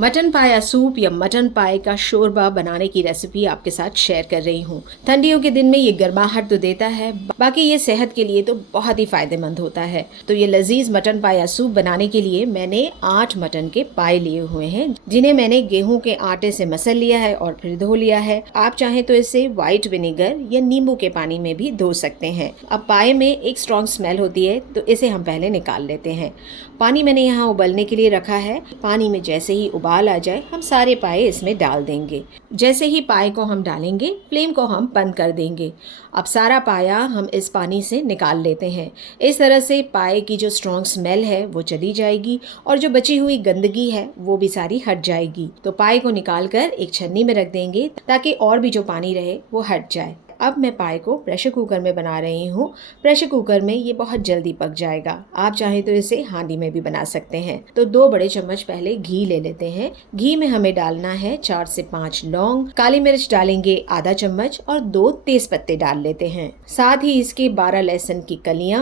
Mutton पाया soup या mutton पाए का शोरबा बनाने की रेसिपी आपके साथ शेयर कर रही हूँ। ठंडियों के दिन में ये गर्माहट तो देता है, बाकी ये सेहत के लिए तो बहुत ही फायदेमंद होता है। तो ये लजीज मटन पाया सूप बनाने के लिए मैंने 8 मटन के पाए लिए हुए हैं, जिन्हें मैंने गेहूं के आटे से मसल लिया है और फिर धो लिया है। आप चाहें तो इसे व्हाइट विनेगर या नींबू के पानी में भी धो सकते हैं। अब पाए में एक स्ट्रॉन्ग स्मेल होती है, तो इसे हम पहले निकाल लेते हैं। पानी मैंने यहाँ उबलने के लिए रखा है। पानी में जैसे ही उबाल आ जाए हम सारे पाए इसमें डाल देंगे। जैसे ही पाए को हम डालेंगे फ्लेम को हम बंद कर देंगे। अब सारा पाया हम इस पानी से निकाल लेते हैं। इस तरह से पाए की जो स्ट्रॉन्ग स्मेल है वो चली जाएगी और जो बची हुई गंदगी है वो भी सारी हट जाएगी। तो पाए को निकाल कर एक छन्नी में रख देंगे ताकि और भी जो पानी रहे वो हट जाए। अब मैं पाए को प्रेशर कुकर में बना रही हूँ। प्रेशर कुकर में ये बहुत जल्दी पक जाएगा। आप चाहें तो इसे हांडी में भी बना सकते हैं। तो 2 बड़े चम्मच पहले घी ले लेते हैं। घी में हमें डालना है 4 से 5 लौंग, काली मिर्च डालेंगे आधा चम्मच और 2 तेज पत्ते डाल लेते हैं। साथ ही इसके 12 लहसुन की कलियां,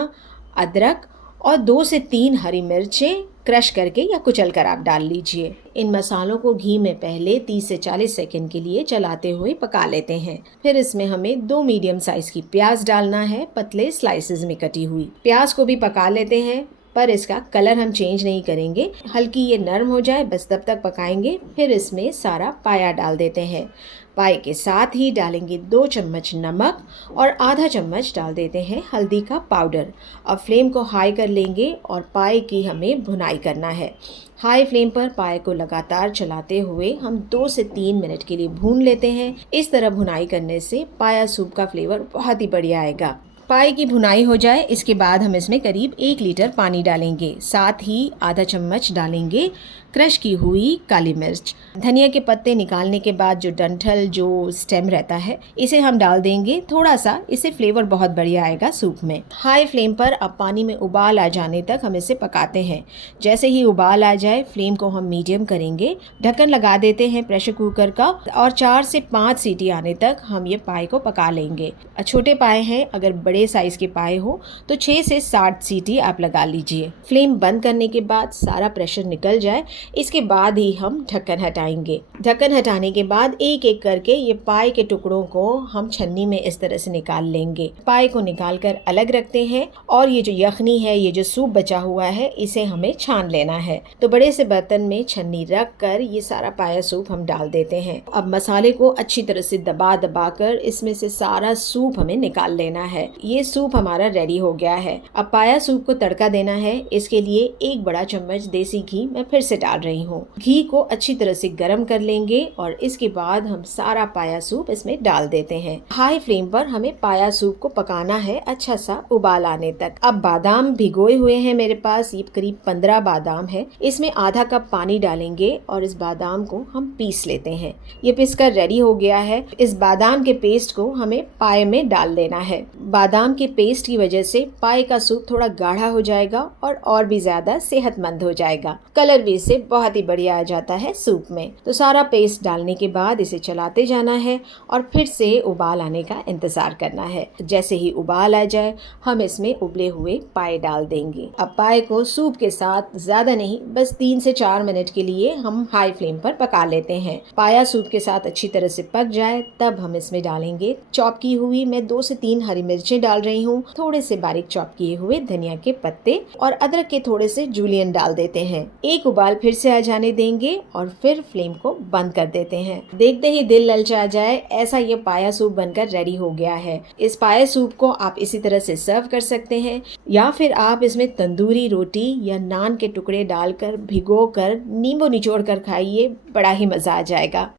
अदरक और 2 से 3 हरी मिर्चें क्रश करके या कुचल कर आप डाल लीजिए। इन मसालों को घी में पहले 30 से 40 सेकंड के लिए चलाते हुए पका लेते हैं। फिर इसमें हमें 2 मीडियम साइज की प्याज डालना है, पतले स्लाइसेस में कटी हुई। प्याज को भी पका लेते हैं, पर इसका कलर हम चेंज नहीं करेंगे। हल्की ये नरम हो जाए बस तब तक पकाएंगे। फिर इसमें सारा पाया डाल देते हैं। पाए के साथ ही डालेंगे 2 चम्मच नमक और आधा चम्मच डाल देते हैं हल्दी का पाउडर। अब फ्लेम को हाई कर लेंगे और पाए की हमें भुनाई करना है। हाई फ्लेम पर पाए को लगातार चलाते हुए हम 2 से 3 मिनट के लिए भून लेते हैं। इस तरह भुनाई करने से पाया सूप का फ्लेवर बहुत ही बढ़िया आएगा। पाए की भुनाई हो जाए इसके बाद हम इसमें करीब 1 लीटर पानी डालेंगे। साथ ही आधा चम्मच डालेंगे क्रश की हुई काली मिर्च। धनिया के पत्ते निकालने के बाद जो डंठल, जो स्टेम रहता है, इसे हम डाल देंगे थोड़ा सा। इससे फ्लेवर बहुत बढ़िया आएगा सूप में। हाई फ्लेम पर अब पानी में उबाल आ जाने तक हम इसे पकाते हैं। जैसे ही उबाल आ जाए फ्लेम को हम मीडियम करेंगे। ढक्कन लगा देते हैं प्रेशर कुकर का और 4 से 5 सीटी आने तक हम ये पाए को पका लेंगे। छोटे पाए हैं, अगर बड़े साइज के पाए हो तो 6 से 7 सीटी आप लगा लीजिए। फ्लेम बंद करने के बाद सारा प्रेशर निकल जाए, इसके बाद ही हम ढक्कन हटाएंगे। ढक्कन हटाने के बाद एक एक करके ये पाए के टुकड़ों को हम छन्नी में इस तरह से निकाल लेंगे। पाए को निकालकर अलग रखते हैं और ये जो यखनी है, ये जो सूप बचा हुआ है, इसे हमें छान लेना है। तो बड़े से बर्तन में छन्नी रख कर ये सारा पाया सूप हम डाल देते हैं। अब मसाले को अच्छी तरह से दबा दबा कर इसमें से सारा सूप हमें निकाल लेना है। ये सूप हमारा रेडी हो गया है। अब पाया सूप को तड़का देना है। इसके लिए 1 बड़ा चम्मच देसी घी मैं फिर से डाल रही हूँ। घी को अच्छी तरह से गरम कर लेंगे और इसके बाद हम सारा पाया सूप इसमें डाल देते हैं। हाई फ्लेम पर हमें पाया सूप को पकाना है अच्छा सा उबाल आने तक। अब बादाम भिगोए हुए हैं मेरे पास, ये करीब 15 बादाम है। इसमें आधा कप पानी डालेंगे और इस बादाम को हम पीस लेते हैं। ये पीस कर रेडी हो गया है। इस बादाम के पेस्ट को हमें पाए में डाल देना है। बादाम के पेस्ट की वजह से पाए का सूप थोड़ा गाढ़ा हो जाएगा और भी ज्यादा सेहतमंद हो जाएगा। कलर भी इससे बहुत ही बढ़िया आ जाता है सूप में। तो सारा पेस्ट डालने के बाद इसे चलाते जाना है और फिर से उबाल आने का इंतजार करना है। जैसे ही उबाल आ जाए हम इसमें उबले हुए पाए डाल देंगे। अब पाए को सूप के साथ ज्यादा नहीं, बस 3 से 4 मिनट के लिए हम हाई फ्लेम पर पका लेते हैं। पाया सूप के साथ अच्छी तरह से पक जाए तब हम इसमें डालेंगे चॉप की हुई, मैं 2 से 3 हरी मिर्चें डाल रही हूँ, थोड़े से बारीक चॉप किए हुए धनिया के पत्ते और अदरक के थोड़े से जूलियन डाल देते हैं। एक उबाल फिर से आ जाने देंगे और फिर फ्लेम को बंद कर देते हैं। देखते ही दिल ललचा जाए ऐसा ये पाया सूप बनकर रेडी हो गया है। इस पाया सूप को आप इसी तरह से सर्व कर सकते हैं या फिर आप इसमें तंदूरी रोटी या नान के टुकड़े डालकर भिगो कर नींबू निचोड़ कर खाइए, बड़ा ही मजा आ जाएगा।